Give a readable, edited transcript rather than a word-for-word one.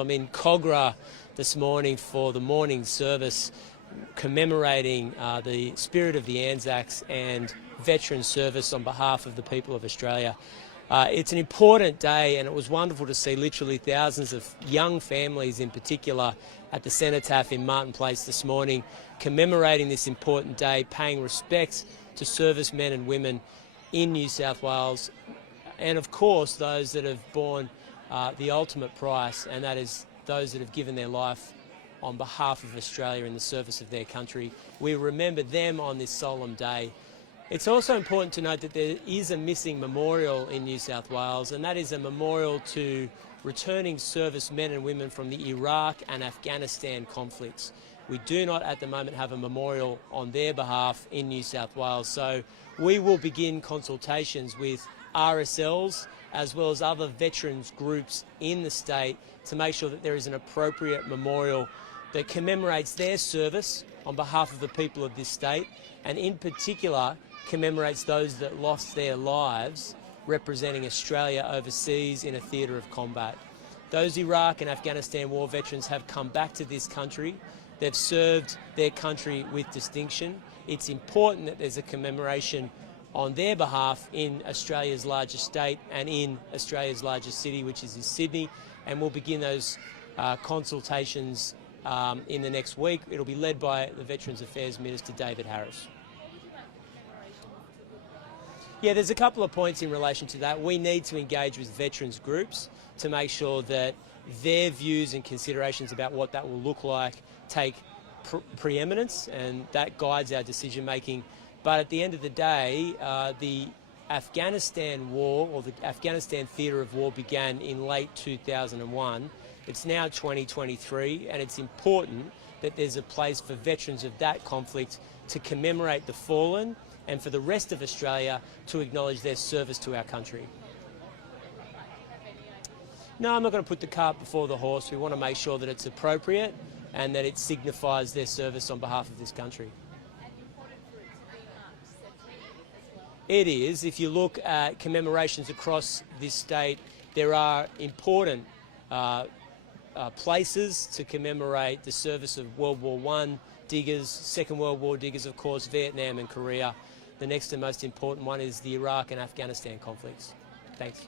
I'm in Cogra this morning for the morning service commemorating the spirit of the Anzacs and veteran service on behalf of the people of Australia. It's an important day, and it was wonderful to see literally thousands of young families in particular at the cenotaph in Martin Place this morning commemorating this important day, paying respect to servicemen and women in New South Wales, and of course those that have borne the ultimate price, and that is those that have given their life on behalf of Australia in the service of their country. We remember them on this solemn day. It's also important to note that there is a missing memorial in New South Wales, and that is a memorial to returning servicemen and women from the Iraq and Afghanistan conflicts. We do not at the moment have a memorial on their behalf in New South Wales, so we will begin consultations with RSLs as well as other veterans groups in the state to make sure that there is an appropriate memorial that commemorates their service on behalf of the people of this state, and in particular commemorates those that lost their lives representing Australia overseas in a theatre of combat. Those Iraq and Afghanistan war veterans have come back to this country. They've served their country with distinction. It's important that there's a commemoration on their behalf in Australia's largest state and in Australia's largest city, which is in Sydney, and we'll begin those consultations in the next week. It'll be led by the Veterans Affairs Minister, David Harris. Yeah, there's a couple of points in relation to that. We need to engage with veterans groups to make sure that their views and considerations about what that will look like take preeminence, and that guides our decision making. But at the end of the day, the Afghanistan war, or the Afghanistan theatre of war, began in late 2001. It's now 2023, and it's important that there's a place for veterans of that conflict to commemorate the fallen, and for the rest of Australia to acknowledge their service to our country. No, I'm not going to put the cart before the horse. We want to make sure that it's appropriate and that it signifies their service on behalf of this country. It is. If you look at commemorations across this state, there are important places to commemorate the service of World War I diggers, Second World War diggers, of course, Vietnam and Korea. The next and most important one is the Iraq and Afghanistan conflicts. Thanks.